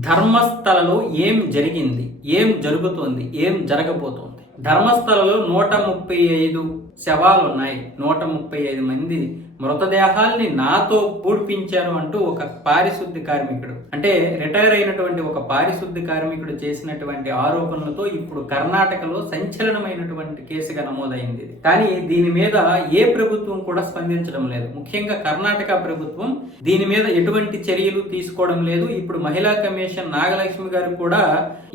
ధర్మస్థలలో ఏం జరిగింది? ఏం జరుగుతోంది? ఏం జరగబోతోంది? ధర్మస్థలలో నూట ముప్పై ఐదు శవాలు ఉన్నాయి నూట ముప్పై ఐదు మంది మృతదేహాల్ని నాతో పూడ్పించారు అంటూ ఒక పారిశుద్ధి కార్మికుడు. అంటే రిటైర్ అయినటువంటి ఒక పారిశుద్ధి కార్మికుడు చేసినటువంటి ఆరోపణలతో ఇప్పుడు కర్ణాటకలో సంచలనమైనటువంటి కేసుగా నమోదైంది కానీ దీని మీద ఏ ప్రభుత్వం కూడా స్పందించడం లేదు. ముఖ్యంగా కర్ణాటక ప్రభుత్వం దీని మీద ఎటువంటి చర్యలు తీసుకోవడం లేదు. ఇప్పుడు మహిళా కమిషన్ నాగలక్ష్మి గారు కూడా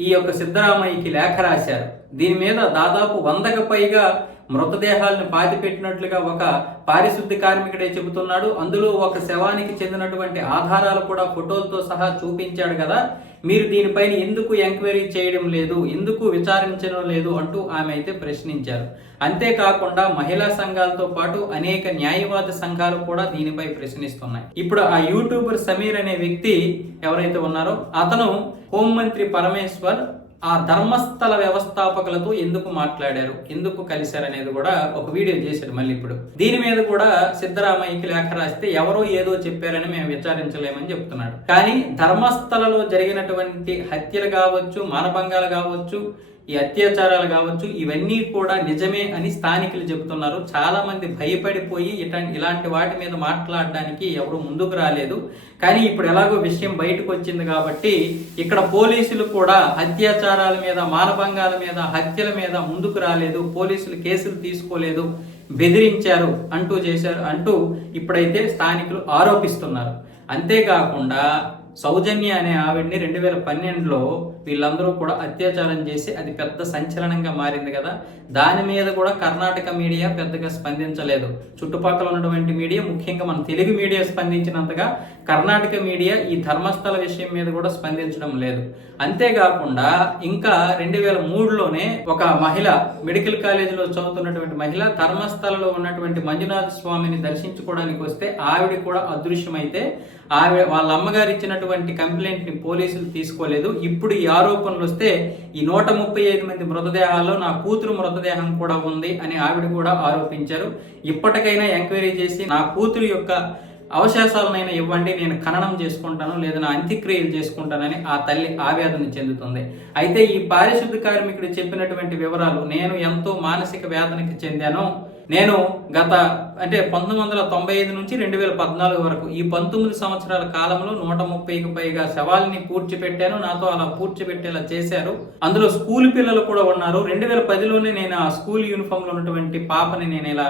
ఈ యొక్క సిద్ధరామయ్యకి లేఖ రాశారు. దీని మీద దాదాపు వందకు పైగా మృతదేహాలను పాతిపెట్టినట్లుగా ఒక పారిశుద్ధ్య కార్మికుడే చెబుతున్నాడు. అందులో ఒక శవానికి చెందినటువంటి ఆధారాలు కూడా ఫోటోలతో సహా చూపించాడు కదా. మీరు దీనిపైన ఎందుకు ఎంక్వైరీ చేయడం లేదు? ఎందుకు విచారించడం లేదు? అంటూ ఆమె అయితే ప్రశ్నించారు. అంతేకాకుండా మహిళా సంఘాలతో పాటు అనేక న్యాయవాద సంఘాలు కూడా దీనిపై ప్రశ్నిస్తున్నాయి. ఇప్పుడు ఆ యూట్యూబర్ సమీర్ అనే వ్యక్తి ఎవరైతే ఉన్నారో అతను హోంమంత్రి పరమేశ్వర్ ఆ ధర్మస్థల వ్యవస్థాపకులతో ఎందుకు మాట్లాడారు ఎందుకు కలిశారు అనేది కూడా ఒక వీడియో చేశాడు మళ్ళీ ఇప్పుడు. దీని మీద కూడా సిద్ధరామయ్యకి లేఖ రాస్తే ఎవరో ఏదో చెప్పారని మేము విచారించలేమని చెప్తున్నాడు. కానీ ధర్మస్థలలో జరిగినటువంటి హత్యలు కావచ్చు మానభంగాలు కావచ్చు ఈ అత్యాచారాలు కావచ్చు ఇవన్నీ కూడా నిజమే అని స్థానికులు చెబుతున్నారు. చాలామంది భయపడిపోయి ఇట ఇలాంటి వాటి మీద మాట్లాడడానికి ఎవరు ముందుకు రాలేదు. కానీ ఇప్పుడు ఎలాగో విషయం బయటకు వచ్చింది కాబట్టి ఇక్కడ పోలీసులు కూడా అత్యాచారాల మీద మానభంగాల మీద హత్యల మీద ముందుకు రాలేదు. పోలీసులు కేసులు తీసుకోలేదు. బెదిరించారు అంటూ చేశారు అంటూ ఇప్పుడైతే స్థానికులు ఆరోపిస్తున్నారు. అంతేకాకుండా సౌజన్య అనే ఆవిడ్ని రెండు వేల పన్నెండులో వీళ్ళందరూ కూడా అత్యాచారం చేసి అది పెద్ద సంచలనంగా మారింది కదా. దాని మీద కూడా కర్ణాటక మీడియా పెద్దగా స్పందించలేదు. చుట్టుపక్కల ఉన్నటువంటి మీడియా ముఖ్యంగా మన తెలుగు మీడియా స్పందించినంతగా కర్ణాటక మీడియా ఈ ధర్మస్థల విషయం మీద కూడా స్పందించడం లేదు. అంతేకాకుండా ఇంకా రెండు వేల మూడులోనే ఒక మహిళ మెడికల్ కాలేజీలో చదువుతున్నటువంటి మహిళ ధర్మస్థలలో ఉన్నటువంటి మంజునాథ స్వామిని దర్శించుకోవడానికి వస్తే ఆవిడ కూడా అదృశ్యమైతే ఆవిడ వాళ్ళ అమ్మగారు ఇచ్చినటువంటి కంప్లైంట్ని పోలీసులు తీసుకోలేదు. ఇప్పుడు ఈ ఆరోపణలు వస్తే ఈ నూట ముప్పై ఐదు మంది మృతదేహాల్లో నా కూతురు మృతదేహం కూడా ఉంది అని ఆవిడ కూడా ఆరోపించారు. ఇప్పటికైనా ఎంక్వైరీ చేసి నా కూతురు యొక్క అవశేషాలనైనా ఇవ్వండి నేను ఖననం చేసుకుంటాను లేదా నా అంత్యక్రియలు చేసుకుంటానని ఆ తల్లి ఆవేదన చెందుతుంది. అయితే ఈ పారిశుద్ధ కార్మికుడు చెప్పినటువంటి వివరాలు నేను ఎంతో మానసిక వేదనకి చెందాను. నేను గత అంటే పంతొమ్మిది వందల తొంభై ఐదు నుంచి రెండు వేల పద్నాలుగు వరకు ఈ పంతొమ్మిది సంవత్సరాల కాలంలో నూట ముప్పైకి పైగా శవాల్ని పూడ్చిపెట్టాను. నాతో అలా పూడ్చిపెట్టేలా చేశారు. అందులో స్కూల్ పిల్లలు కూడా ఉన్నారు. రెండు వేల పదిలోనే నేను ఆ స్కూల్ యూనిఫామ్లో ఉన్నటువంటి పాపని నేను ఇలా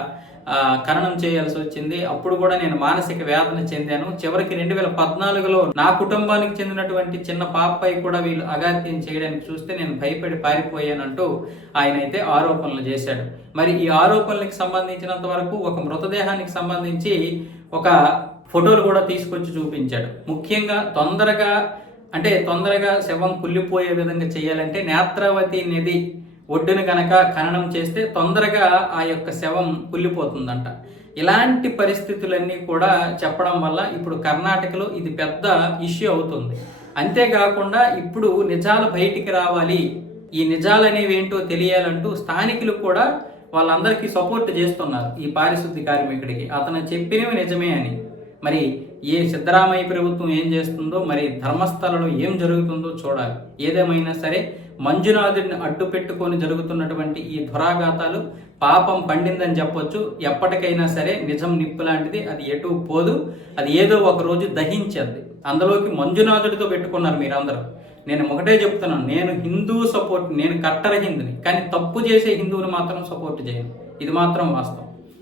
ఖననం చేయాల్సి వచ్చింది. అప్పుడు కూడా నేను మానసిక వేదన చెందాను. చివరికి రెండు వేల పద్నాలుగులో నా కుటుంబానికి చెందినటువంటి చిన్న పాపపై కూడా వీళ్ళు అగాత్యం చేయడానికి చూస్తే నేను భయపడి పారిపోయానంటూ ఆయన అయితే ఆరోపణలు చేశాడు. మరి ఈ ఆరోపణలకు సంబంధించినంత వరకు ఒక మృతదేహానికి సంబంధించి ఒక ఫోటోలు కూడా తీసుకొచ్చి చూపించాడు. ముఖ్యంగా తొందరగా అంటే తొందరగా శవం కుళ్ళిపోయే విధంగా చేయాలంటే నేత్రావతి నది ఒడ్డున కనుక ఖననం చేస్తే తొందరగా ఆ యొక్క శవం కుళ్ళిపోతుందంట. ఇలాంటి పరిస్థితులన్నీ కూడా చెప్పడం వల్ల ఇప్పుడు కర్ణాటకలో ఇది పెద్ద ఇష్యూ అవుతుంది. అంతేకాకుండా ఇప్పుడు నిజాలు బయటికి రావాలి. ఈ నిజాలు అనేవి ఏంటో తెలియాలంటూ స్థానికులు కూడా వాళ్ళందరికీ సపోర్ట్ చేస్తున్నారు. ఈ పారిశుద్ధి కార్మికుడికి అతను చెప్పినవి నిజమే అని. మరి ఏ సిద్ధరామయ్య ప్రభుత్వం ఏం చేస్తుందో మరి ధర్మస్థలలో ఏం జరుగుతుందో చూడాలి. ఏదేమైనా సరే మంజునాథుడిని అడ్డు పెట్టుకొని జరుగుతున్నటువంటి ఈ దురాఘాతాలు పాపం పండిందని చెప్పొచ్చు. ఎప్పటికైనా సరే నిజం నిప్పు లాంటిది అది ఎటు పోదు. అది ఏదో ఒక రోజు దహించద్ది అందులోకి మంజునాథుడితో పెట్టుకున్నారు మీరందరూ. నేను ఒకటే చెప్తున్నాను నేను హిందూ సపోర్ట్ నేను కట్టర హిందుని కానీ తప్పు చేసే హిందువుని మాత్రం సపోర్ట్ చేయను. ఇది మాత్రం వాస్తవం.